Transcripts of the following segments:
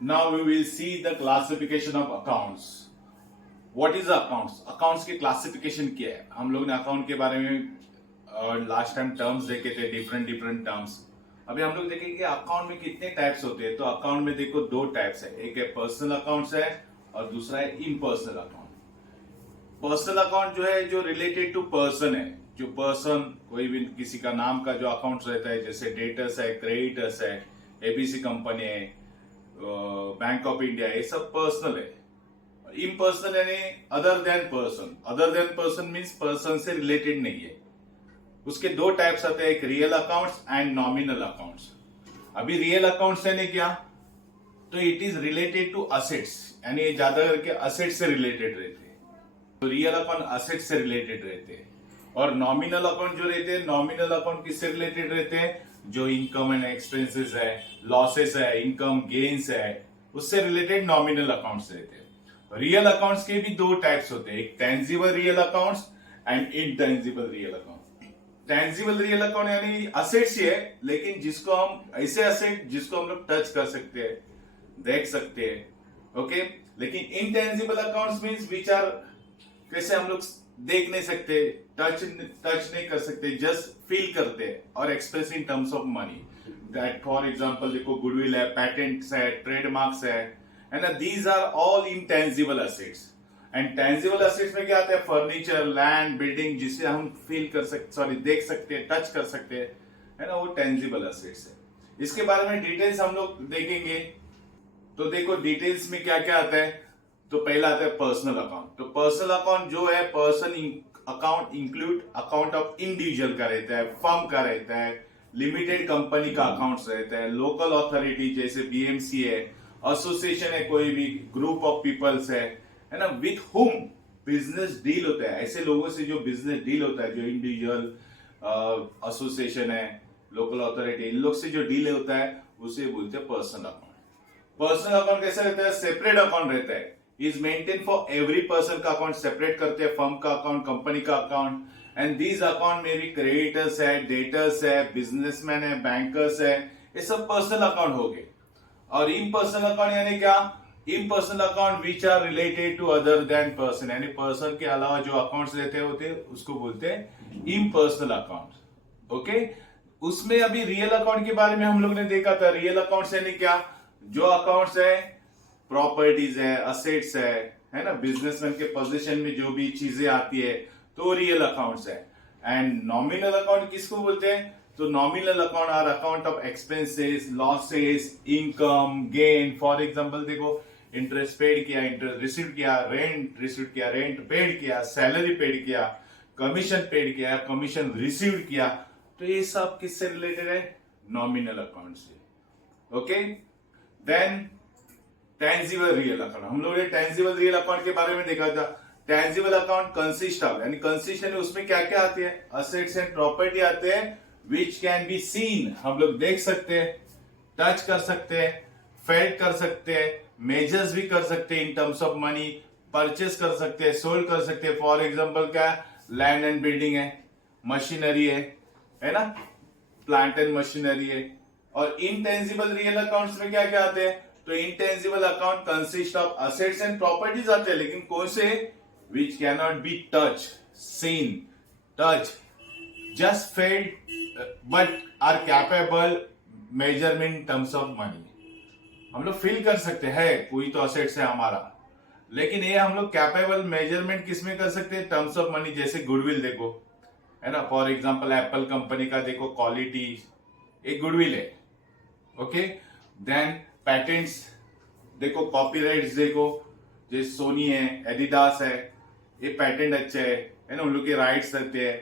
Now we will see the classification of accounts. What is accounts? Accounts की classification क्या है? हम लोग ने अकाउंट के बारे में लास्ट टाइम टर्म्स देखे थे, डिफरेंट डिफरेंट टर्म्स. अभी हम लोग देखेंगे अकाउंट में कितने टाइप्स होते हैं. तो अकाउंट में देखो दो टाइप्स है, एक है पर्सनल अकाउंट्स है और दूसरा है इम्पर्सनल अकाउंट. पर्सनल अकाउंट जो है जो रिलेटेड टू पर्सन है, जो पर्सन कोई भी किसी का नाम का जो अकाउंट रहता है, जैसे डेटर्स है, क्रेडिटर्स है, एबीसी कंपनी है, बैंक ऑफ इंडिया, ये सब पर्सनल है. इम्पर्सनल यानी other than person. Other than person means person से रिलेटेड नहीं है. उसके दो टाइप्स आते हैं, एक real accounts and nominal accounts. अभी रियल अकाउंट्स यानी क्या? तो it is related to assets, यानी ज्यादा करके असेट से रिलेटेड रहते हैं. तो रियल अकाउंट असेट से रिलेटेड रहते हैं. और नॉमिनल अकाउंट जो रहते हैं, नॉमिनल अकाउंट किससे रिलेटेड रहते हैं? जो इनकम एंड एक्सपेंसेस है, लॉसेस है, इनकम गेन्स है, उससे रिलेटेड नॉमिनल अकाउंट्स रहते हैं. रियल अकाउंट्स के भी दो टाइप्स होते हैं, एक tangible real accounts and intangible real account. Tangible real account यानी असेट्स ही है, लेकिन जिसको हम ऐसे असेट जिसको हम लोग टच कर सकते हैं, देख सकते हैं. ओके. लेकिन intangible accounts means which are, कैसे हम लोग देख नहीं सकते, टच नहीं कर सकते, जस्ट फील करते हैं और express in terms of money. That for example देखो गुडविल है, पैटेंट्स है, ट्रेडमार्क्स है, and these are all intangible assets. And tangible assets में क्या आता है? फर्नीचर, लैंड, बिल्डिंग, जिसे हम फील कर सकते, सॉरी देख सकते हैं, टच कर सकते हैं, है ना, वो टेंजिबल असेट्स है. इसके बारे में डिटेल्स हम लोग देखेंगे. तो देखो डिटेल्स में क्या क्या आता है. तो पहला आता है पर्सनल अकाउंट. तो पर्सनल अकाउंट जो है, person account include account of individual का रहता है, फर्म का रहता है, लिमिटेड कंपनी का अकाउंट रहता है, लोकल अथॉरिटी जैसे बीएमसी है, एसोसिएशन है, कोई भी ग्रुप ऑफ पीपल्स है ना, विथ हुम बिजनेस डील होता है. ऐसे लोगों से जो बिजनेस डील होता है, जो इंडिविजुअल, एसोसिएशन है, लोकल अथॉरिटी, इन लोग से जो डील होता है उसे बोलते हैं पर्सनल अकाउंट. पर्सनल अकाउंट कैसा रहता है? सेपरेट अकाउंट रहता है. Is maintain for every person का अकाउंट सेपरेट करते हैं, फर्म का अकाउंट, कंपनी का अकाउंट. एंड दीज अकाउंट में भी क्रेडिटर्स है, डेटर्स है, बिजनेसमैन है, बैंकर्स है, ये सब पर्सनल अकाउंट हो गए. और इम्पर्सनल अकाउंट यानी क्या? Impersonal account which are related to other than person, यानी पर्सन के अलावा जो अकाउंट्स रहते होते हैं उसको बोलते हैं इम्पर्सनल अकाउंट. ओके. उसमें अभी रियल अकाउंट के बारे में हम लोग ने देखा था. रियल अकाउंट्स यानी क्या? जो अकाउंट्स है, प्रॉपर्टीज है, असेट्स है ना, बिजनेसमैन के पोजीशन में जो भी चीजें आती है, तो रियल अकाउंट्स है. एंड नॉमिनल अकाउंट किसको बोलते हैं? तो nominal account are account of expenses, losses, income, gain. For example देखो, इंटरेस्ट पेड किया, इंटरेस्ट रिसीव किया, रेंट रिसीव किया, रेंट पेड किया, सैलरी पेड किया, कमीशन पेड किया, कमीशन रिसीव किया. तो ये सब किससे रिलेटेड है? नॉमिनल अकाउंट से. Okay. Then tangible real account. हम लोग ने टेंजिबल रियल अकाउंट के बारे में देखा था. टेंजिबल अकाउंट कंसिस्ट ऑफ, यानी कंसिस्ट यानी उसमें क्या क्या आती है? असेट्स एंड प्रॉपर्टी आते हैं, विच कैन बी सीन, हम लोग देख सकते हैं, टच कर सकते हैं, फेल्ट कर सकते हैं, मेजर्स भी कर सकते हैं इन टर्म्स ऑफ मनी, परचेस कर सकते हैं, सोल्ड कर सकते हैं. फॉर एग्जांपल क्या? लैंड एंड बिल्डिंग है, मशीनरी है ना, प्लांट एंड मशीनरी है. और इनटेंजिबल रियल अकाउंट्स में क्या क्या आते हैं? तो intangible account consist of assets and properties आते हैं, लेकिन कौन से? Which can not be touch, seen, touch, just felt but are capable measurement in terms of money. हम लोग फील कर सकते हैं कोई तो असेट्स है हमारा, लेकिन ये हम लोग कैपेबल मेजरमेंट किसमें कर सकते हैं? Terms of money. जैसे गुडविल देखो, है ना, फॉर एग्जांपल एप्पल कंपनी का देखो, क्वालिटी एक गुडविल है. ओके. देन पैटेंट्स देखो, कॉपीराइट्स देखो, जैसे सोनी है, एडिडास है, ये पैटेंट अच्छे है ना, उन लोग के राइट्स रहते हैं,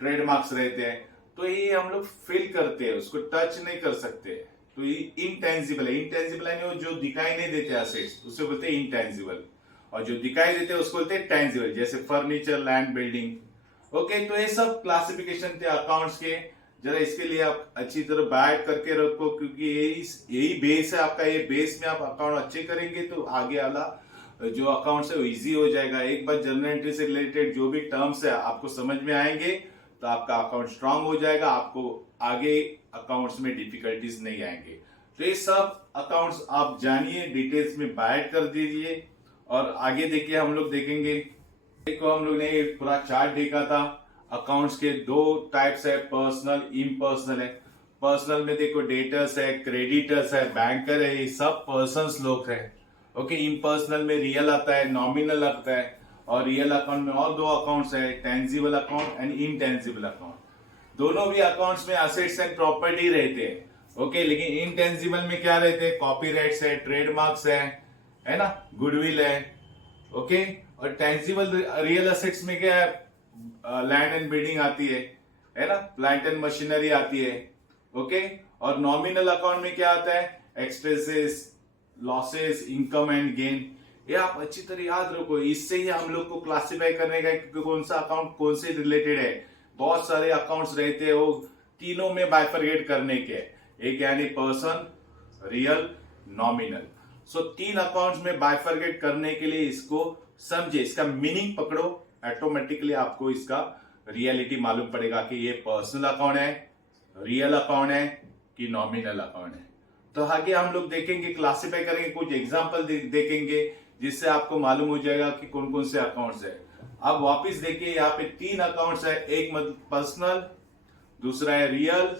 ट्रेडमार्क्स रहते हैं. तो ये हम लोग फील करते हैं, उसको टच नहीं कर सकते. तो ये इनटेंजिबल है. इनटेंजिबल है वो जो दिखाई नहीं देते असेट्स, उससे बोलते हैं इनटेंजिबल. और जो दिखाई देते हैं उसको बोलते हैं टेंजिबल, जैसे फर्नीचर, लैंड, बिल्डिंग. ओके. तो ये सब क्लासिफिकेशन थे अकाउंट्स के. जरा इसके लिए आप अच्छी तरह बैक करके रखो, क्योंकि यही बेस है आपका. ये बेस में आप अकाउंट अच्छे करेंगे तो आगे वाला जो अकाउंट है वो इजी हो जाएगा. एक बार जर्नल एंट्री से रिलेटेड जो भी टर्म्स है आपको समझ में आएंगे तो आपका अकाउंट स्ट्रांग हो जाएगा. आपको आगे अकाउंट्स में डिफिकल्टीज नहीं आएंगे. तो ये सब अकाउंट्स आप जानिए, डिटेल्स में बाइट कर दीजिए। और आगे देखिए हम लोग देखेंगे, देखो हम लोग ने एक पूरा चार्ट देखा था। अकाउंट्स के दो टाइप्स है, पर्सनल इम्पर्सनल है। पर्सनल में देखो डेटर्स है, क्रेडिटर्स है, बैंकर है, ये सब पर्सन्स लोग हैं। ओके, इम्पर्सनल में रियल आता है, नॉमिनल आता है। और रियल अकाउंट में और दो अकाउंट्स है, tangible account and intangible account. दोनों भी अकाउंट्स में असेट्स एंड प्रॉपर्टी रहते हैं। ओके, लेकिन इनटेंजिबल में क्या रहते हैं, कॉपीराइट्स है, ट्रेडमार्क्स है ना, गुडविल है। ओके, और टेंजिबल रियल असेट्स में क्या है, लैंड एंड बिल्डिंग आती है ना, प्लांट एंड मशीनरी आती है। ओके, और नॉमिनल अकाउंट में क्या आता है, expenses, losses, income and gain. ये आप अच्छी तरह याद रखो, इससे ही हम लोग को क्लासिफाई करने का कि कौन सा अकाउंट कौन से रिलेटेड है। बहुत सारे अकाउंट्स रहते हैं, वो तीनों में बाइफरगेट करने के, एक यानी पर्सन, रियल, नॉमिनल। सो तीन अकाउंट्स में बाइफरगेट करने के लिए इसको समझे, इसका मीनिंग पकड़ो, ऑटोमेटिकली आपको इसका रियलिटी मालूम पड़ेगा कि ये पर्सनल अकाउंट है, रियल अकाउंट है कि नॉमिनल अकाउंट है। तो आगे हम लोग देखेंगे, क्लासिफाई करेंगे, कुछ एग्जांपल देखेंगे जिससे आपको मालूम हो जाएगा कि कौन कौन से अकाउंट्स है। अब वापस देखिए, यहाँ पे तीन अकाउंट्स है, एक पर्सनल, दूसरा है रियल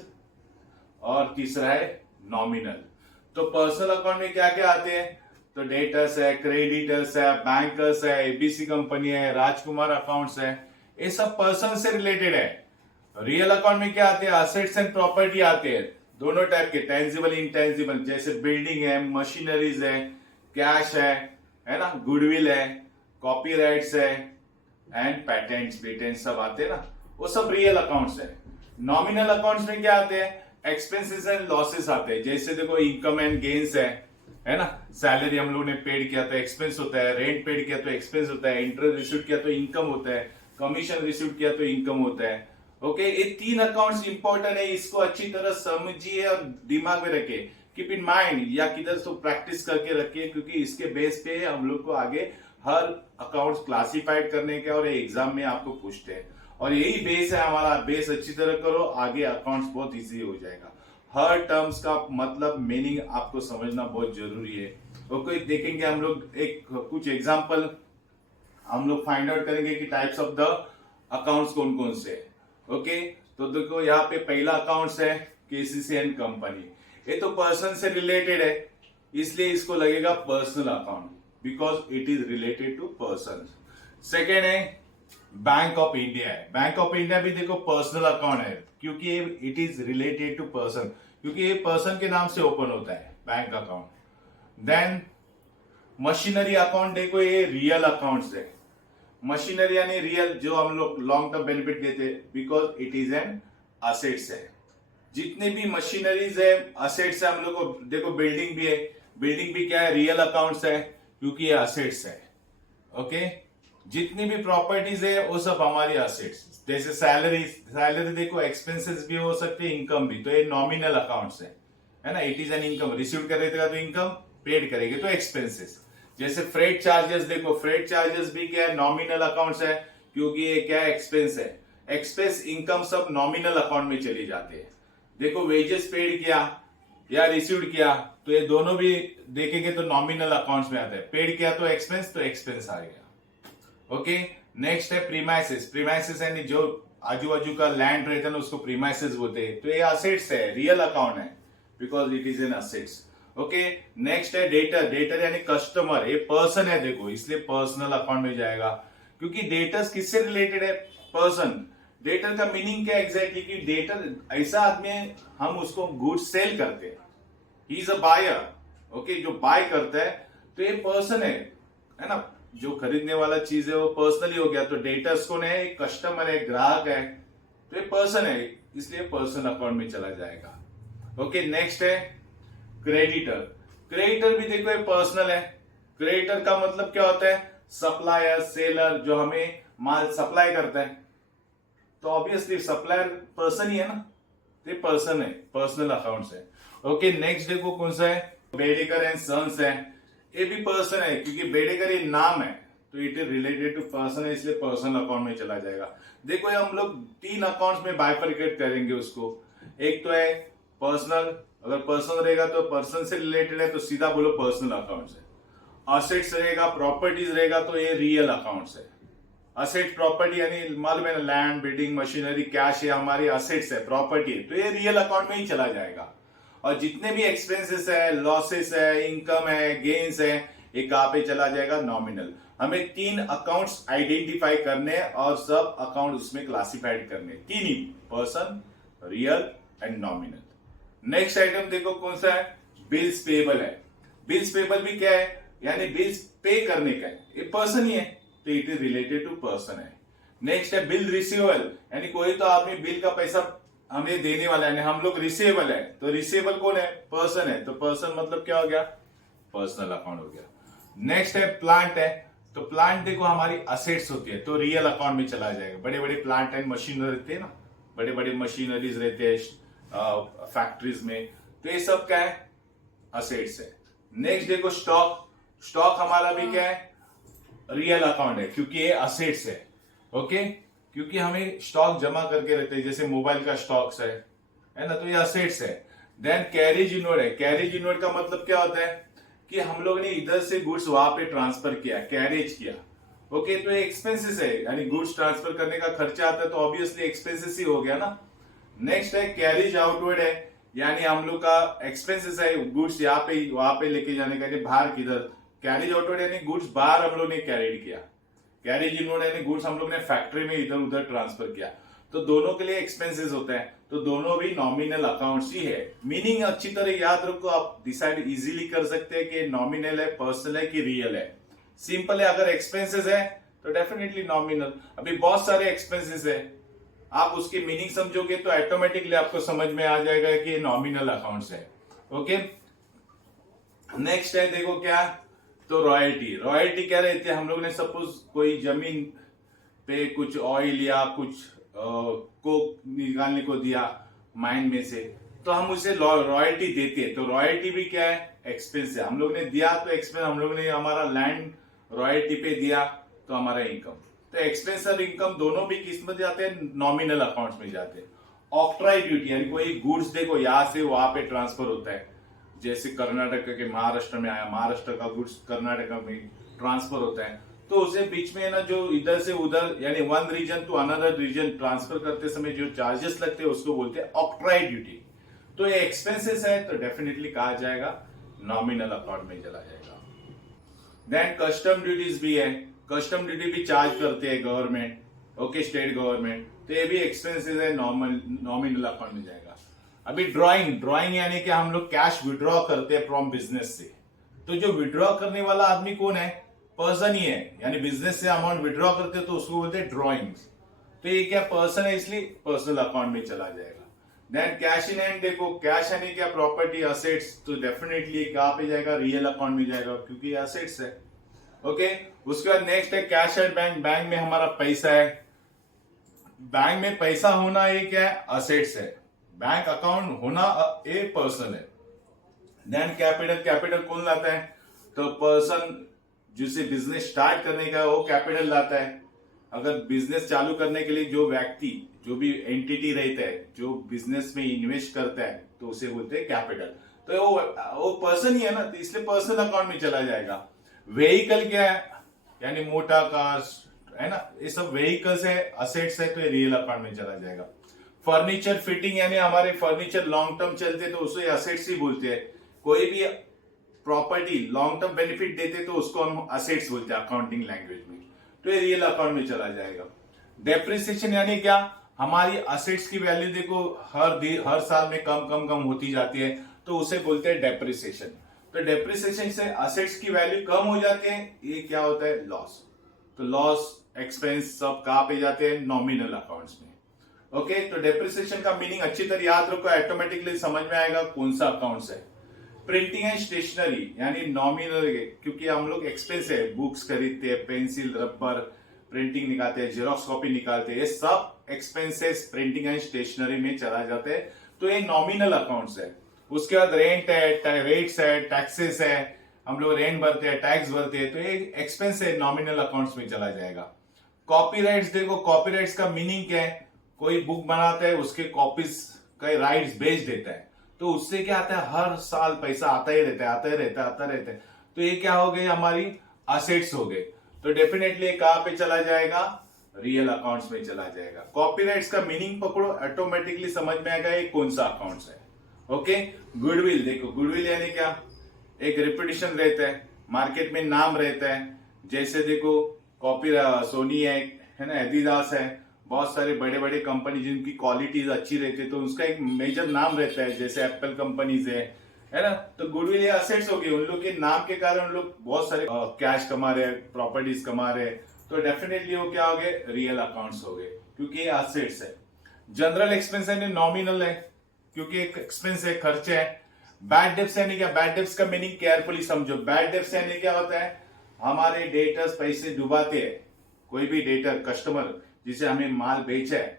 और तीसरा है नॉमिनल। तो पर्सनल अकाउंट में क्या क्या आते हैं, तो डेटर्स है, क्रेडिटर्स है, बैंकर्स है, एबीसी कंपनी है, राजकुमार अकाउंट्स है, ये सब पर्सन से रिलेटेड है। रियल अकाउंट में क्या आते हैं, असेट्स एंड प्रॉपर्टी आते हैं, दोनों टाइप के, टेंजिबल इंटेंजिबल, जैसे बिल्डिंग है, मशीनरीज है, कैश है ना, गुडविल है, कॉपीराइट्स है एंड पेटेंट्स सब आते हैं ना, वो सब रियल अकाउंट्स है। नॉमिनल अकाउंट्स में क्या आते हैं, एक्सपेंसेस एंड लॉसेस आते हैं, जैसे देखो इनकम एंड गेन्स है ना, सैलरी हम लोग ने पेड किया तो एक्सपेंस होता है, रेंट पेड किया तो एक्सपेंस होता है, इंटरेस्ट रिसीव किया तो इनकम होता है, कमीशन रिसीव किया तो इनकम होता है। ओके, ये तीन अकाउंट्स इंपॉर्टेंट है, इसको अच्छी तरह समझिए और दिमाग में रखिए, कीप इन माइंड, या किधर तो प्रैक्टिस करके रखिए, क्योंकि इसके बेस पे हम लोग को आगे हर अकाउंट्स क्लासिफाइड करने के और एग्जाम में आपको पूछते हैं। और यही बेस है हमारा, बेस अच्छी तरह करो, आगे अकाउंट्स बहुत इजी हो जाएगा। हर टर्म्स का मतलब मीनिंग आपको समझना बहुत जरूरी है। ओके, देखेंगे हम लोग एक कुछ एग्जांपल, हम लोग फाइंड आउट करेंगे कि टाइप्स ऑफ द अकाउंट्स कौन कौन से है। ओके, तो देखो यहाँ पे पहला अकाउंट्स है केसीसी एंड कंपनी, ये तो पर्सन से रिलेटेड है, इसलिए इसको लगेगा personal account, because it is related to person. Second है बैंक ऑफ इंडिया है, बैंक ऑफ इंडिया भी देखो पर्सनल अकाउंट है, क्योंकि it is related to person, क्योंकि ये पर्सन के नाम से ओपन होता है bank account. Then machinery account, देखो ये रियल अकाउंट्स है, मशीनरी यानी रियल, जो हम लोग लॉन्ग टर्म बेनिफिट देते हैं, because it is an assets है। जितने भी मशीनरीज है, असेट्स है, हम लोग को देखो बिल्डिंग भी है, बिल्डिंग भी क्या है, रियल अकाउंट्स है, क्योंकि ये असेट्स है। ओके, जितनी भी प्रॉपर्टीज है वो सब हमारी असेट्स, जैसे सैलरी देखो एक्सपेंसेस भी हो सकते हैं, इनकम भी, तो ये नॉमिनल अकाउंट्स है ना, it is an income, receive कर रहे तो इनकम, पेड करेंगे तो एक्सपेंसेस। जैसे फ्रेट चार्जेस, देखो फ्रेट चार्जेस भी क्या है, नॉमिनल अकाउंट्स है, क्योंकि ये क्या है, एक्सपेंस है। एक्सपेंस, इनकम सब नॉमिनल अकाउंट में चली जाती है। देखो वेजेस पेड किया या रिसीव्ड किया, तो ये दोनों भी देखेंगे तो नॉमिनल अकाउंट्स में आता है, पेड किया तो एक्सपेंस आ गया। ओके, नेक्स्ट है प्रीमाइसेस, प्रीमाइसेस यानी जो आजू बाजू का लैंड रहता है ना, उसको प्रीमाइसेस बोलते हैं, तो ये असेट्स है, रियल अकाउंट है, because it is an assets. Okay, next है डेटर, डेटर यानी कस्टमर, ये पर्सन है देखो, इसलिए पर्सनल अकाउंट में जाएगा, क्योंकि डेटर्स किससे रिलेटेड है, पर्सन। डेटर का मीनिंग क्या एग्जैक्टली, कि डेटर ऐसा आदमी है, हम उसको गुड्स सेल करते हैं, he is a buyer. Okay, जो बाय करता है तो ये पर्सन है ना, जो खरीदने वाला चीज है वो पर्सनली हो गया, तो डेटर्स कौन है, एक कस्टमर है, ग्राहक है, तो ये पर्सन है, इसलिए पर्सन अकाउंट में चला जाएगा। ओके, नेक्स्ट है क्रेडिटर, क्रेडिटर भी देखो ये पर्सनल है। क्रेडिटर का मतलब क्या होता है, सप्लायर, सेलर, जो हमें माल सप्लाई करता है, तो ऑब्वियसली सप्लायर पर्सन ही है ना, ये पर्सन है, पर्सनल अकाउंट्स है। ओके, नेक्स्ट देखो कौन सा है, बेडेकर एंड सन्स है, ये भी पर्सन है, क्योंकि बेडेकर ये नाम है, तो it is related to person है, इसलिए पर्सनल अकाउंट में चला जाएगा। देखो ये हम लोग तीन अकाउंट्स में बाइफरकेट करेंगे उसको, एक तो है पर्सनल, अगर पर्सन रहेगा तो पर्सन से रिलेटेड है तो सीधा बोलो पर्सनल अकाउंट्स है। असेट्स रहेगा, प्रॉपर्टीज रहेगा तो ये रियल अकाउंट्स है। असेट प्रॉपर्टी यानी मालूम है ना, लैंड, बिल्डिंग, मशीनरी, कैश, ये हमारी असेट्स है, प्रॉपर्टी है, तो ये रियल अकाउंट में ही चला जाएगा। और जितने भी एक्सपेंसेस है, लॉसेस है, इनकम है, गेन्स है, ये कहां पे चला जाएगा? नॉमिनल। हमें 3 अकाउंट्स आइडेंटिफाई करने और सब अकाउंट उसमें क्लासिफाइड करने, 3 ही, person, real and nominal. Next item देखो कौन सा है? बिल्स पेबल है। बिल्स पेबल भी क्या है? यानी बिल्स पे करने का है, ये पर्सन ही है तो it is related to person है। नेक्स्ट है बिल रिसीवेबल, यानी कोई तो आदमी बिल का पैसा हमें देने वाला है, हम लोग रिसीवेबल है, तो रिसीवेबल कौन है? पर्सन है, तो पर्सन मतलब क्या हो गया? पर्सनल अकाउंट हो गया। नेक्स्ट है प्लांट है, तो प्लांट देखो हमारी असेट्स होती है तो रियल अकाउंट में चला जाएगा। बड़े बड़े प्लांट एंड मशीनरी रहते हैं ना, बड़े बड़े मशीनरीज रहते हैं फैक्ट्रीज में, तो ये सब क्या है? असेट्स है। नेक्स्ट देखो स्टॉक, स्टॉक हमारा भी क्या है? रियल अकाउंट है क्योंकि ये असेट्स है। ओके, क्योंकि हमें स्टॉक जमा करके रखते हैं, जैसे मोबाइल का स्टॉक्स है ना, तो ये असेट्स है। देन कैरेज इनवर्ड है। कैरेज इनवर्ड का मतलब क्या होता है कि हम लोग ने इधर से गुड्स वहां पे ट्रांसफर किया, कैरेज किया। ओके, तो ये एक्सपेंसेस है, यानी गुड्स ट्रांसफर करने का खर्चा आता है तो ऑब्वियसली एक्सपेंसेस ही हो गया ना। नेक्स्ट है कैरेज आउटवर्ड है, यानी हम लोग का एक्सपेंसेस है, गुड्स यहाँ पे वहां पे लेके जाने का, बाहर किधर। कैरेज आउटवर्ड यानी गुड्स बाहर हम लोग ने कैरिड किया। कैरेज इनवर्ड यानी गुड्स हम लोग ने फैक्ट्री में इधर उधर ट्रांसफर किया, तो दोनों के लिए एक्सपेंसेस होते हैं, तो दोनों भी नॉमिनल अकाउंट्स ही है। मीनिंग अच्छी तरह याद रखो, आप डिसाइड इजीली कर सकते हैं कि नॉमिनल है, पर्सनल है कि रियल है। सिंपल है, अगर एक्सपेंसेस है तो डेफिनेटली नॉमिनल। अभी बहुत सारे एक्सपेंसेस है, आप उसकी मीनिंग समझोगे तो ऑटोमेटिकली आपको समझ में आ जाएगा कि नॉमिनल अकाउंट्स है। ओके, नेक्स्ट है देखो क्या, तो रॉयल्टी। रॉयल्टी क्या रहती है? हम लोग ने सपोज कोई जमीन पे कुछ ऑयल या कुछ कोक निकालने को दिया माइन में से, तो हम उसे रॉयल्टी देते हैं, तो रॉयल्टी भी क्या है? एक्सपेंस है। हम लोग ने दिया तो एक्सपेंस, हम लोग ने हमारा लैंड रॉयल्टी पे दिया तो हमारा इनकम। तो एक्सपेंस और इनकम दोनों भी किस में जाते हैं? नॉमिनल अकाउंट्स में जाते हैं। ऑक्ट्राई ड्यूटी यानी कोई गुड्स देखो यहां से वहां पे ट्रांसफर होता है, जैसे कर्नाटक के महाराष्ट्र में आया, महाराष्ट्र का गुड्स कर्नाटक में ट्रांसफर होता है, तो उसे बीच में ना जो इधर से उधर यानी one region to another region transfer करते समय जो चार्जेस लगते हैं उसको बोलते हैं ऑक्ट्राई ड्यूटी। तो ये एक्सपेंसेस है तो डेफिनेटली कहा जाएगा नॉमिनल अकाउंट में चला जाएगा। देन कस्टम ड्यूटीज भी है, कस्टम ड्यूटी भी चार्ज करते हैं गवर्नमेंट, ओके, स्टेट गवर्नमेंट, तो ये भी एक्सपेंसेस है, नॉमिनल अकाउंट में जाएगा। अभी ड्रॉइंग, ड्रॉइंग यानी कि हम लोग कैश विड्रॉ करते हैं फ्रॉम बिजनेस से, तो जो विड्रॉ करने वाला आदमी कौन है? पर्सन ही है, यानी बिजनेस से अमाउंट विड्रॉ करते हैं तो उसको बोलते हैं ड्रॉइंग। तो ये क्या पर्सन है, इसलिए पर्सनल अकाउंट में चला जाएगा। देन कैश इन हैंड देखो, कैश यानी क्या? प्रॉपर्टी, असेट्स, तो डेफिनेटली कहां पे जाएगा? रियल अकाउंट में जाएगा क्योंकि असेट्स है। ओके, उसके बाद नेक्स्ट है कैश एट बैंक। बैंक में हमारा पैसा है, बैंक में पैसा होना ये क्या है? असेट्स है। बैंक अकाउंट होना ए पर्सन है। देन कैपिटल, कैपिटल कौन लाता है? तो पर्सन जिसे बिजनेस स्टार्ट करने का वो कैपिटल लाता है। अगर बिजनेस चालू करने के लिए जो व्यक्ति, जो भी एंटिटी रहता है, जो बिजनेस में इन्वेस्ट करता है, तो उसे बोलते हैं कैपिटल। तो वो पर्सन ही है ना, तो इसलिए पर्सनल अकाउंट में चला जाएगा। व्हीकल क्या है? यानी मोटा कार है ना, ये सब व्हीकल्स है, असेट्स है, तो ये रियल अकाउंट में चला जाएगा। फर्नीचर फिटिंग यानी हमारे फर्नीचर लॉन्ग टर्म चलते तो उसे असेट्स ही बोलते हैं। कोई भी प्रॉपर्टी लॉन्ग टर्म बेनिफिट देते तो उसको हम असेट्स बोलते हैं अकाउंटिंग लैंग्वेज में, तो ये रियल अकाउंट में चला जाएगा। डेप्रिसिएशन यानी क्या? हमारी असेट्स की वैल्यू देखो हर साल में कम कम कम होती जाती है, तो उसे बोलते हैं डेप्रिसिएशन। तो डेप्रिसिएशन से असेट्स की वैल्यू कम हो जाती है, ये क्या होता है? लॉस। तो लॉस, एक्सपेंस सब कहां पे जाते हैं? नॉमिनल अकाउंट्स में। ओके, तो डेप्रिसिएशन का मीनिंग अच्छी तरह याद रखो, ऑटोमेटिकली समझ में आएगा कौन सा अकाउंट्स है। प्रिंटिंग एंड स्टेशनरी यानी नॉमिनल, क्योंकि हम लोग एक्सपेंस है, बुक्स खरीदते हैं, पेंसिल, रबर, प्रिंटिंग निकालते हैं, जेरोक्स कॉपी निकालते हैं, ये सब एक्सपेंसेस प्रिंटिंग एंड स्टेशनरी में चला जाते हैं, तो ये नॉमिनल अकाउंट्स है। उसके बाद रेंट है, रेट्स है, टैक्सेस है, हम लोग रेंट भरते हैं, टैक्स भरते हैं, तो ये एक्सपेंस है, नॉमिनल अकाउंट्स में चला जाएगा। कॉपीराइट्स देखो, कॉपीराइट्स का मीनिंग क्या है? कोई बुक बनाता है, उसके कॉपीज का राइट्स बेच देता है, तो उससे क्या आता है, हर साल पैसा आता ही रहता है, आता ही रहता है, आता रहता है। तो ये क्या हो गई, हमारी असेट्स हो गए। तो डेफिनेटली कहां पे चला जाएगा, रियल अकाउंट्स में चला जाएगा। कॉपीराइट्स का मीनिंग पकड़ो, ऑटोमेटिकली समझ में आएगा ये कौन सा अकाउंट्स है। ओके, गुडविल देखो, गुडविल यानी क्या, एक रेपुटेशन रहता है, मार्केट में नाम रहता है। जैसे देखो कॉपी सोनी है ना, एडिडास है, बहुत सारे बड़े बड़े कंपनी जिनकी क्वालिटीज अच्छी रहती है, तो उसका एक मेजर नाम रहता है। जैसे एप्पल कंपनीज है ना। तो गुडविल या असेट्स हो गए, उन लोग के नाम के कारण उन लोग बहुत सारे कैश कमा रहे हैं, प्रॉपर्टीज कमा रहे हैं। तो डेफिनेटली वो क्या हो गए, रियल अकाउंट्स हो गए, क्योंकि ये असेट्स है। जनरल एक्सपेंस है, नॉमिनल है, क्योंकि एक एक्सपेंस है, खर्चे है। बैड डेब्ट्स यानी क्या, बैड डेब्ट्स का मीनिंग केयरफुली समझो। बैड डेब्ट्स यानी क्या होता है, हमारे डेटर्स पैसे डुबाते हैं। कोई भी डेटर, कस्टमर जिसे हमें माल बेचा है,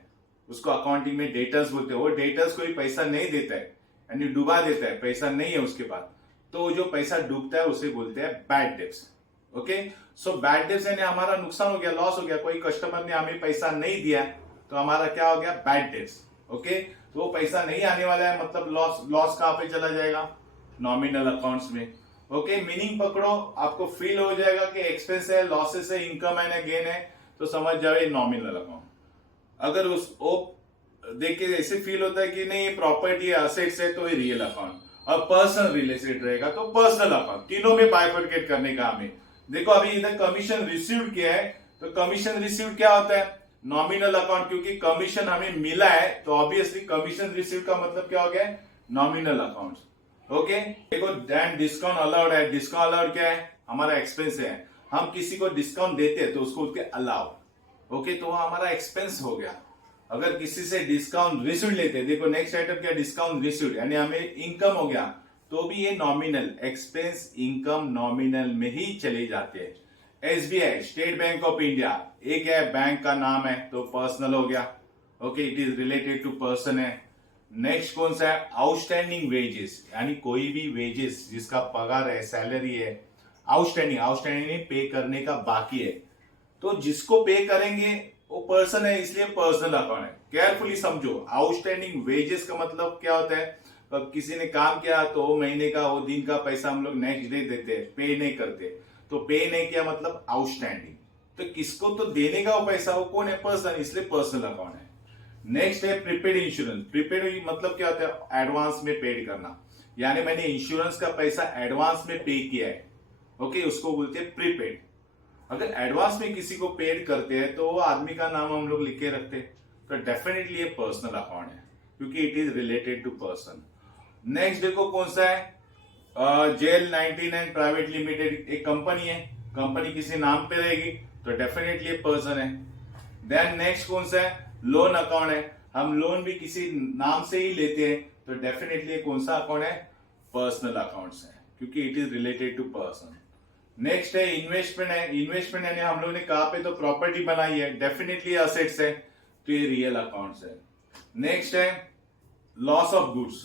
उसको अकाउंटिंग में डेटर्स बोलते हैं। वो डेटर्स कोई पैसा नहीं देता है, यानी डुबा देता है, पैसा नहीं है उसके पास, तो जो पैसा डूबता है उसे बोलते हैं bad debts. Okay, so bad debts यानी हमारा नुकसान हो गया, लॉस हो गया, कोई कस्टमर ने हमें पैसा नहीं दिया, तो हमारा क्या हो गया, बैड डेब्ट्स। ओके, तो वो पैसा नहीं आने वाला है, मतलब लॉस। लॉस कहां पे चला जाएगा, नॉमिनल अकाउंट्स में। ओके, मीनिंग पकड़ो, आपको फील हो जाएगा कि एक्सपेंस है, लॉसेस है, इनकम है ना गेन है, तो समझ जाओ ये नॉमिनल अकाउंट। अगर उसको देख के ऐसे फील होता है कि नहीं ये प्रॉपर्टी है, असेट्स है, तो ये रियल अकाउंट। और पर्सनल रिलेटेड रहेगा तो पर्सनल अकाउंट। तीनों में बाइफरकेट करने का हमें। देखो अभी इधर कमीशन रिसीव्ड किया है, तो कमीशन रिसीव्ड क्या होता है, नॉमिनल अकाउंट, क्योंकि कमीशन हमें मिला है, तो ऑब्वियसली कमीशन रिसीव्ड का मतलब क्या हो गया, नॉमिनल अकाउंट। ओके, देखो दैन डिस्काउंट अलाउड है। डिस्काउंट अलाउड क्या है, हमारा एक्सपेंस है। हम किसी को डिस्काउंट देते हैं तो उसको बोलते हैं अलाउ। ओके, तो वो हमारा एक्सपेंस हो गया। अगर किसी से डिस्काउंट रिसीव्ड लेते हैं, देखो नेक्स्ट आइटम क्या, डिस्काउंट रिसीव्ड, यानी हमें इनकम हो गया, तो भी ये नॉमिनल एक्सपेंस, इनकम नॉमिनल में ही चले जाते हैं। SBI, state bank of India, एक है बैंक का नाम है, तो पर्सनल हो गया। Okay, it is related to person है। नेक्स्ट कौन सा है, आउटस्टैंडिंग वेजेस, यानी कोई भी वेजेस जिसका पगार है, सैलरी है, आउटस्टैंडिंग, आउटस्टैंडिंग पे करने का बाकी है, तो जिसको पे करेंगे वो पर्सन है, इसलिए पर्सनल अकाउंट है। केयरफुली समझो, आउटस्टैंडिंग वेजेस का मतलब क्या होता है, अब किसी ने काम किया तो वो महीने का, वो दिन का पैसा हम लोग नेक्स्ट डे देते हैं, पे नहीं करते। तो पे नहीं किया मतलब आउटस्टैंडिंग, तो किसको तो देने का वो पैसा, वो कौन है, पर्सन, इसलिए पर्सनल अकाउंट है। नेक्स्ट है प्रीपेड इंश्योरेंस। प्रीपेड मतलब क्या होता है, एडवांस में पेड करना, यानी मैंने इंश्योरेंस का पैसा एडवांस में पे किया है। ओके, उसको बोलते हैं प्रीपेड। अगर एडवांस में किसी को पेड करते हैं तो वो आदमी का नाम हम लोग लिख के रखते हैं, तो डेफिनेटली ये पर्सनल अकाउंट है, क्योंकि it is related to person. Next देखो कौन सा है, जेल 99 प्राइवेट लिमिटेड, एक कंपनी है, कंपनी किसी नाम पे रहेगी तो डेफिनेटली ये पर्सन है। देन नेक्स्ट कौन सा है, लोन अकाउंट है, हम लोन भी किसी नाम से ही लेते हैं, तो डेफिनेटली कौन सा अकाउंट है, पर्सनल अकाउंट्स है, क्योंकि it is related to person. Next है इन्वेस्टमेंट है। इन्वेस्टमेंट यानी हम लोग ने कहा पे तो प्रॉपर्टी बनाई है, डेफिनेटली असेट्स है, तो ये रियल अकाउंट्स है। नेक्स्ट है loss of goods,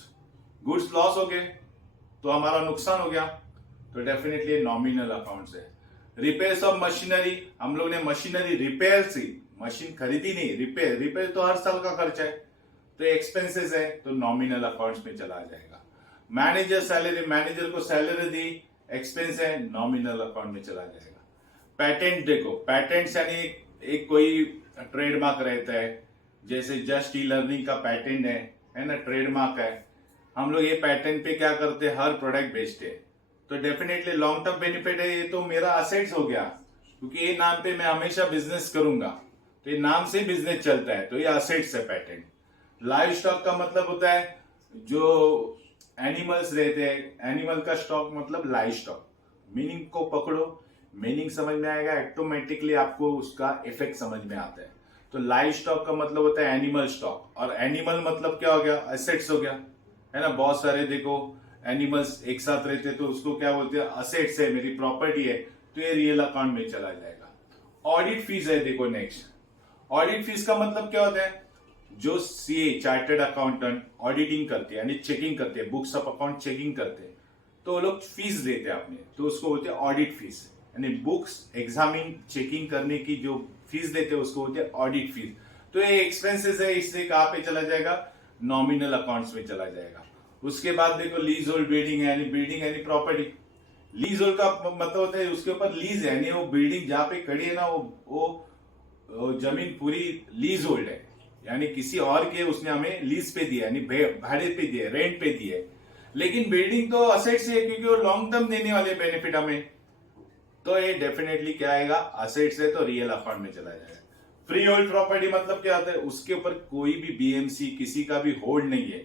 goods loss हो गए तो हमारा नुकसान हो गया, तो डेफिनेटली नॉमिनल अकाउंट्स है। रिपेयर्स ऑफ मशीनरी, हम लोग ने मशीनरी रिपेयर सी, मशीन खरीदी नहीं, रिपेयर, रिपेयर तो हर साल का खर्चा है, तो एक्सपेंसेस है, तो नॉमिनल अकाउंट्स में चला जाएगा। मैनेजर सैलरी, मैनेजर को सैलरी दी, एक्सपेंस है, नॉमिनल अकाउंट में चला जाएगा। पैटेंट देखो, पैटेंट्स यानी एक कोई ट्रेडमार्क रहता है, जैसे जस्ट ई लर्निंग का पैटेंट है ना, ट्रेडमार्क है। हम लोग ये पैटेंट पे क्या करते हैं, हर प्रोडक्ट बेचते हैं, तो डेफिनेटली लॉन्ग टर्म बेनिफिट है, ये तो मेरा असेट्स हो गया, क्योंकि ये नाम पे मैं हमेशा बिजनेस करूंगा, तो ये नाम से बिजनेस चलता है, तो ये असेट्स है पैटेंट। लाइव स्टॉक का मतलब होता है जो एनिमल्स रहते हैं, एनिमल का स्टॉक मतलब लाइव स्टॉक। मीनिंग को पकड़ो, मीनिंग समझ में आएगा, ऑटोमेटिकली आपको उसका इफेक्ट समझ में आता है। तो लाइव स्टॉक का मतलब होता है एनिमल स्टॉक, और एनिमल मतलब क्या हो गया, एसेट्स हो गया, है ना। बहुत सारे देखो एनिमल्स एक साथ रहते हैं, तो उसको क्या बोलते हैं, असेट्स है, मेरी प्रॉपर्टी है, तो ये रियल अकाउंट में चला जाएगा। ऑडिट फीस है, देखो नेक्स्ट, ऑडिट फीस का मतलब क्या होता है, जो सीए चार्टर्ड अकाउंटेंट ऑडिटिंग करते हैं, यानी चेकिंग करते हैं, बुक्स ऑफ अकाउंट चेकिंग करते हैं, तो वो लोग फीस देते हैं अपने, तो उसको बोलते हैं ऑडिट फीस, यानी बुक्स एग्जामिन चेकिंग करने की जो फीस देते हैं उसको बोलते हैं ऑडिट फीस। तो ये एक्सपेंसेस है, इससे कहां पे चला जाएगा, नॉमिनल अकाउंट्स में चला जाएगा। उसके बाद देखो लीज होल्ड बिल्डिंग है, यानी बिल्डिंग यानी प्रॉपर्टी। लीज होल्ड का मतलब होता है उसके ऊपर लीज है, यानी वो बिल्डिंग जहां पे खड़ी है ना वो जमीन पूरी लीज होल्ड है, यानी किसी और के उसने हमें लीज पे दिया, यानी भाड़े पे दिया, रेंट पे दिया है। लेकिन बिल्डिंग तो असेट्स है क्योंकि वो लॉन्ग टर्म देने वाले बेनिफिट हमें, तो ये डेफिनेटली क्या आएगा, असेट्स है, तो रियल अकाउंट में चला जाएगा। फ्री होल्ड प्रॉपर्टी मतलब क्या होता है, उसके ऊपर कोई भी बीएमसी किसी का भी होल्ड नहीं है,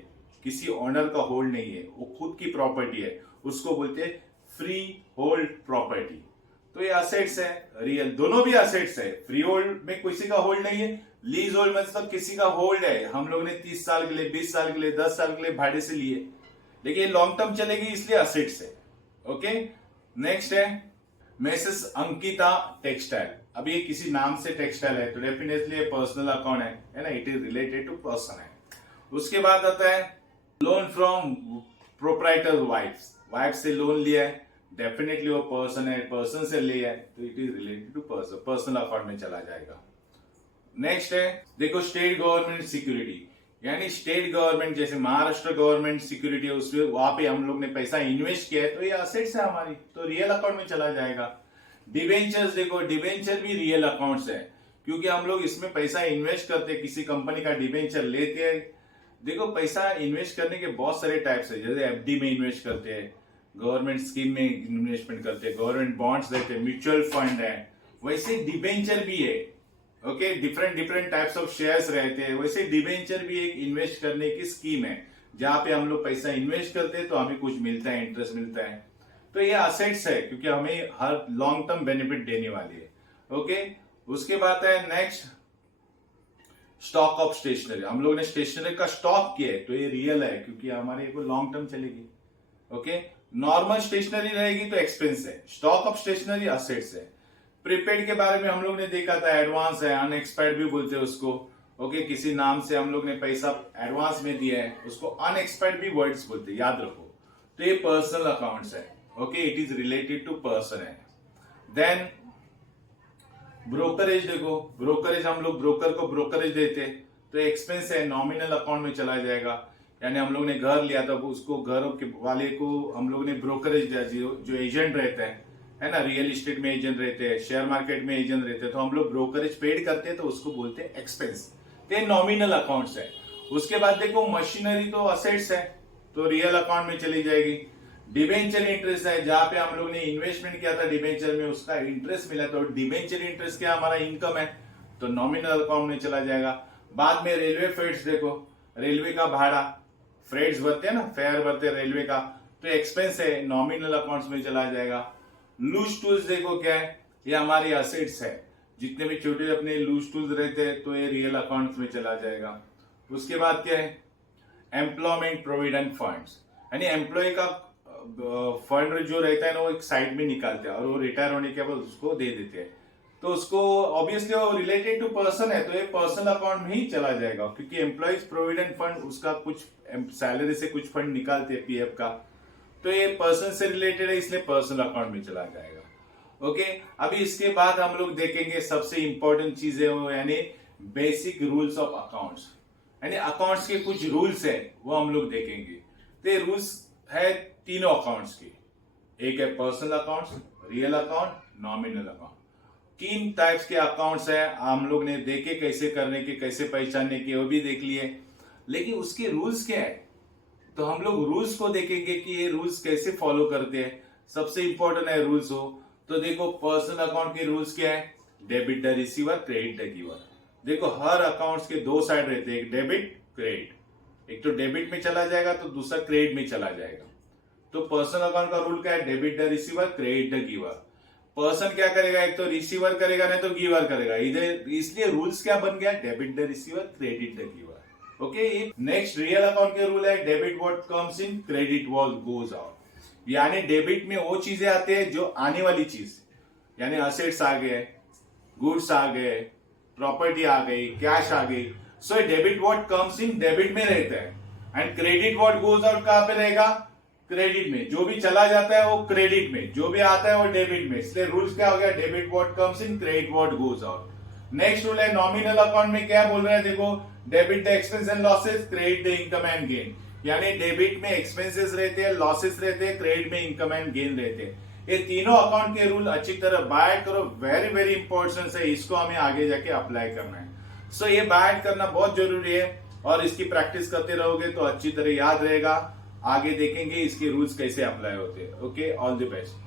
किसी ओनर का होल्ड नहीं है, वो खुद की प्रॉपर्टी है, उसको बोलते हैं फ्री होल्ड प्रॉपर्टी। तो ये असेट्स है, रियल दोनों भी असेट्स है। फ्री होल्ड में किसी का होल्ड नहीं है, लीज होल्ड मतलब किसी का होल्ड है, हम लोग ने 30 साल के लिए, 20 साल के लिए, 10 साल के लिए भाड़े से लिए, लेकिन लॉन्ग टर्म चलेगी इसलिए असेट्स है। ओके, नेक्स्ट है मेसेस अंकिता टेक्सटाइल। अब ये किसी नाम से टेक्सटाइल है तो डेफिनेटली ये पर्सनल अकाउंट है ना, it is related to person है। उसके बाद आता है लोन फ्रॉम प्रोप्राइटर वाइफ से लोन लिया है, डेफिनेटली वो पर्सन है, पर्सन से लिया है तो it is related to person, personal account में चला जाएगा। नेक्स्ट है देखो स्टेट गवर्नमेंट सिक्योरिटी, यानी स्टेट गवर्नमेंट जैसे महाराष्ट्र गवर्नमेंट सिक्योरिटी है, उसमें वहां पे हम लोग ने पैसा इन्वेस्ट किया है तो ये असेट्स है हमारी, तो रियल अकाउंट में चला जाएगा। डिबेंचर्स देखो, डिबेंचर भी रियल अकाउंट्स है क्योंकि हम लोग इसमें पैसा इन्वेस्ट करते हैं, किसी कंपनी का डिबेंचर लेते हैं। देखो पैसा इन्वेस्ट करने के बहुत सारे टाइप्स है, जैसे एफडी में इन्वेस्ट करते हैं, गवर्नमेंट स्कीम में इन्वेस्टमेंट करते हैं, गवर्नमेंट बॉन्ड्स देते हैं, म्यूचुअल फंड है, वैसे डिबेंचर भी है। Okay, different different types of shares रहते हैं, वैसे डिबेंचर भी एक इन्वेस्ट करने की स्कीम है जहां पे हम लोग पैसा इन्वेस्ट करते हैं तो हमें कुछ मिलता है, इंटरेस्ट मिलता है, तो ये असेट्स है क्योंकि हमें हर लॉन्ग टर्म बेनिफिट देने वाली है। ओके, उसके बाद है नेक्स्ट स्टॉक ऑफ स्टेशनरी, हम लोग ने स्टेशनरी का स्टॉक किया है तो ये रियल है क्योंकि हमारे को लॉन्ग टर्म चलेगी। ओके, नॉर्मल स्टेशनरी रहेगी तो एक्सपेंस है, स्टॉक ऑफ स्टेशनरी असेट्स है। प्रीपेड के बारे में हम लोग ने देखा था, एडवांस है, अनएक्सपायर्ड भी बोलते हैं उसको। ओके, किसी नाम से हम लोग ने पैसा एडवांस में दिया है उसको अनएक्सपायर्ड भी वर्ड्स बोलते हैं, याद रखो। तो ये पर्सनल अकाउंट्स है। Okay, it is related to person है। देन ब्रोकरेज देखो, ब्रोकरेज हम लोग ब्रोकर को ब्रोकरेज देते तो एक्सपेंस है, नॉमिनल अकाउंट में चला जाएगा, यानी हम लोग ने घर लिया था उसको, घर के वाले को हम लोग ने ब्रोकरेज दिया, जो एजेंट रहता है ना, रियल एस्टेट में एजेंट रहते हैं, शेयर मार्केट में एजेंट रहते हैं, तो हम लोग ब्रोकरेज पेड करते हैं तो उसको बोलते हैं एक्सपेंस, तो नॉमिनल अकाउंट्स है। उसके बाद देखो मशीनरी तो असेट्स है तो रियल अकाउंट में चली जाएगी। डिबेंचर इंटरेस्ट है, जहां पे हम लोग ने इन्वेस्टमेंट किया था डिबेंचर में, उसका इंटरेस्ट मिला तो डिबेंचर इंटरेस्ट क्या हमारा इनकम है तो नॉमिनल अकाउंट में चला जाएगा। बाद में रेलवे फेयर्स देखो, रेलवे का भाड़ा, फ्रेट्स भरते हैं ना, फेयर भरते हैं रेलवे का, तो एक्सपेंस है, नॉमिनल अकाउंट्स में चला जाएगा। लूज टूल्स देखो क्या है, ये हमारी असेट्स है, जितने भी छोटे अपने लूज टूल्स रहते हैं तो ये रियल अकाउंट्स में चला जाएगा। उसके बाद क्या है, एम्प्लॉयमेंट प्रोविडेंट फंड्स, यानी एम्प्लॉय का फंड जो रहता है ना वो एक साइड में निकालते हैं और वो रिटायर होने के बाद उसको दे देते हैं, तो उसको ऑब्वियसली वो रिलेटेड टू पर्सन है तो ये पर्सनल अकाउंट में ही चला जाएगा क्योंकि एम्प्लॉयज प्रोविडेंट फंड उसका कुछ सैलरी से कुछ फंड निकालते हैं पीएफ का, तो ये पर्सन से रिलेटेड है इसलिए पर्सनल अकाउंट में चला जाएगा। ओके, अभी इसके बाद हम लोग देखेंगे सबसे इंपॉर्टेंट चीज है वो, यानी बेसिक रूल्स ऑफ अकाउंट्स, यानी अकाउंट्स के कुछ रूल्स है वो हम लोग देखेंगे। तो ये रूल्स है तीनों अकाउंट्स की, एक है personal accounts, real account, nominal account. तीन टाइप्स के अकाउंट्स है, हम लोग ने देखे कैसे करने के, कैसे पहचानने के, वो भी देख लिए, लेकिन उसके रूल्स क्या है तो हम लोग रूल्स को देखेंगे कि ये रूल्स कैसे फॉलो करते हैं। सबसे इंपॉर्टेंट है रूल्स हो तो देखो पर्सनल अकाउंट के रूल्स क्या है, debit the receiver, credit the giver. देखो हर अकाउंट्स के दो साइड रहते हैं, एक डेबिट क्रेडिट, एक तो डेबिट में चला जाएगा तो दूसरा क्रेडिट में चला जाएगा। तो पर्सनल अकाउंट का रूल क्या है, debit the receiver, credit the giver. Person क्या करेगा, एक तो रिसीवर करेगा नहीं तो गिवर करेगा, इधर इसलिए रूल्स क्या बन गया, debit the receiver, credit the giver. Okay, next real account के रूल है debit what comes in, credit what goes out. यानी डेबिट में वो चीजें आते हैं जो आने वाली चीज, यानी असेट्स आ गए, गुड्स आ गए, प्रॉपर्टी आ गई, कैश आ गई, so debit what comes in debit में रहता है, and credit what goes out कहां पे रहेगा, क्रेडिट में। जो भी चला जाता है वो क्रेडिट में, जो भी आता है वो डेबिट में, इसलिए रूल्स क्या हो गया, debit what comes in, credit what goes out. Next rule है नॉमिनल अकाउंट में क्या बोल रहे हैं, देखो debit the expense and losses, credit the income and gain. यानी डेबिट में एक्सपेंसेस रहते हैं, लॉसेस रहते हैं, क्रेडिट में इनकम एंड गेन रहते हैं। ये तीनों अकाउंट के रूल अच्छी तरह बाय करो, वेरी वेरी इंपॉर्टेंट है, इसको हमें आगे जाके अप्लाई करना है। सो ये बाय करना बहुत जरूरी है और इसकी प्रैक्टिस करते रहोगे तो अच्छी तरह याद रहेगा। आगे देखेंगे इसके रूल्स कैसे अप्लाई होते हैं। Okay, all the best.